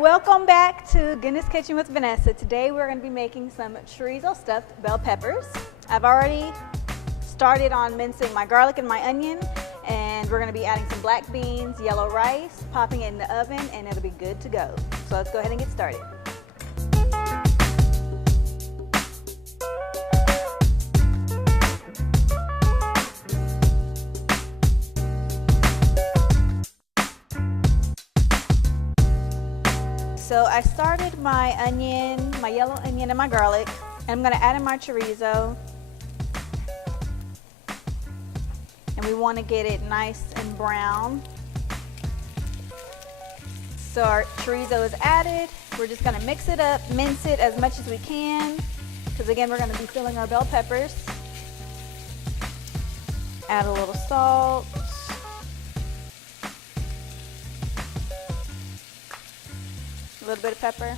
welcome back to Goodness Kitchen with Vanessa. Today we're going to be making some chorizo stuffed bell peppers. I've already started on mincing my garlic and my onion, and we're going to be adding some black beans, yellow rice, popping it in the oven, and it'll be good to go. So let's go ahead and get started. So I started my onion, my yellow onion and my garlic, and I'm going to add in my chorizo. And we want to get it nice and brown. So our chorizo is added. We're just going to mix it up, mince it as much as we can, because again we're going to be filling our bell peppers. Add a little salt. A little bit of pepper.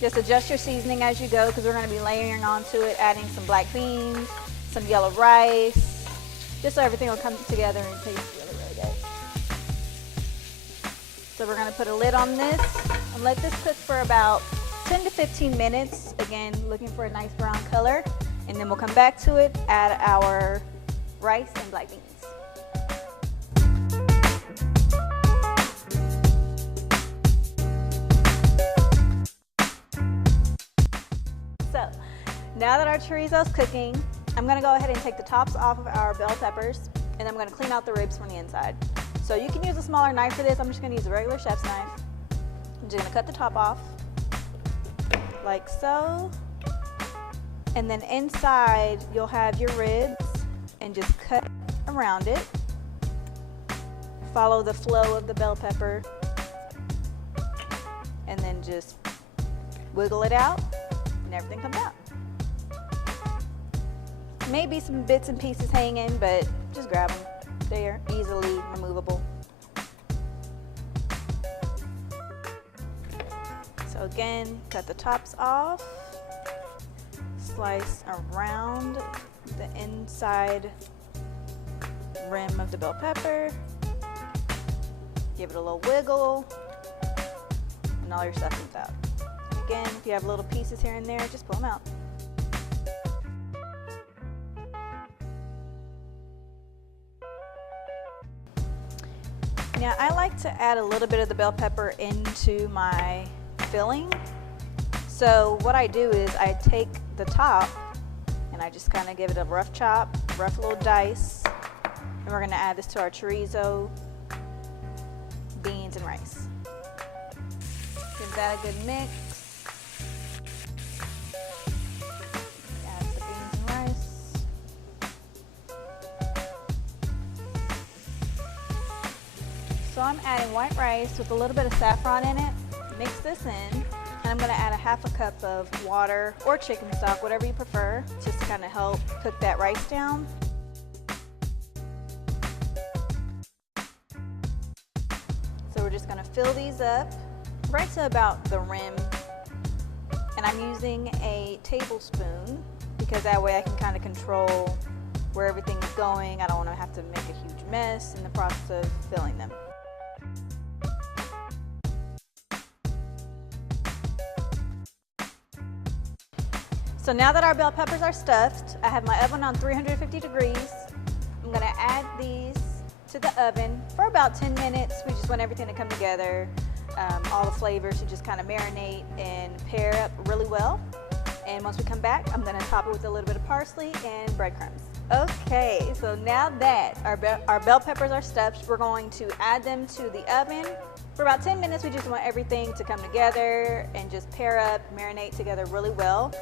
Just adjust your seasoning as you go, because we're going to be layering onto it, adding some black beans, some yellow rice, just so everything will come together and taste really, really good. So we're going to put a lid on this and let this cook for about 10 to 15 minutes. Again, looking for a nice brown color, and then we'll come back to it, add our rice and black beans. So, now that our chorizo is cooking, I'm going to go ahead and take the tops off of our bell peppers, and I'm going to clean out the ribs from the inside. So you can use a smaller knife for this. I'm just going to use a regular chef's knife. I'm just going to cut the top off, like so. And then inside, you'll have your ribs, and just cut around it. Follow the flow of the bell pepper, and then just wiggle it out. Everything comes out. Maybe some bits and pieces hanging, but just grab them. They're easily removable. So again, cut the tops off, slice around the inside rim of the bell pepper, give it a little wiggle, and all your stuff comes out. Again, if you have little pieces here and there, just pull them out. Now, I like to add a little bit of the bell pepper into my filling. So what I do is I take the top and I just kind of give it a rough chop, rough little dice, and we're going to add this to our chorizo, beans, and rice. Give that a good mix. So I'm adding white rice with a little bit of saffron in it. Mix this in, and I'm going to add a half a cup of water or chicken stock, whatever you prefer, just to kind of help cook that rice down. So we're just going to fill these up right to about the rim, and I'm using a tablespoon because that way I can kind of control where everything is going. I don't want to have to make a huge mess in the process of filling them. So now that our bell peppers are stuffed, I have my oven on 350 degrees. I'm going to add these to the oven for about 10 minutes. We just want everything to come together, all the flavors to just kind of marinate and pair up really well. And once we come back, I'm going to top it with a little bit of parsley and breadcrumbs. Okay, so now that our bell peppers are stuffed, we're going to add them to the oven. For about 10 minutes, we just want everything to come together and just pair up, marinate together really well.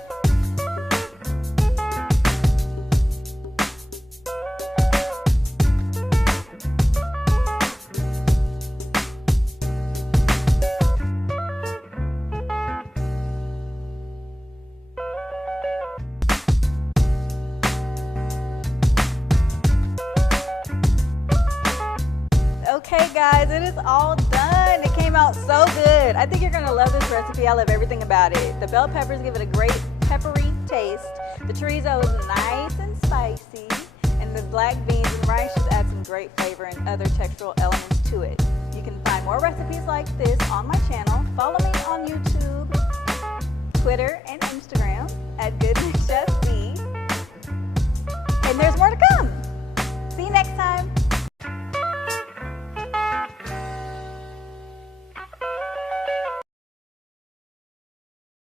Okay guys, it is all done. It came out so good. I think you're gonna love this recipe. I love everything about it. The bell peppers give it a great peppery taste. The chorizo is nice and spicy, and And the black beans and rice just add some great flavor and other textural elements to it. You can find more recipes like this on my channel. Follow me on YouTube, Twitter, and Instagram at Good Chef B. And there's more to come. See you next time.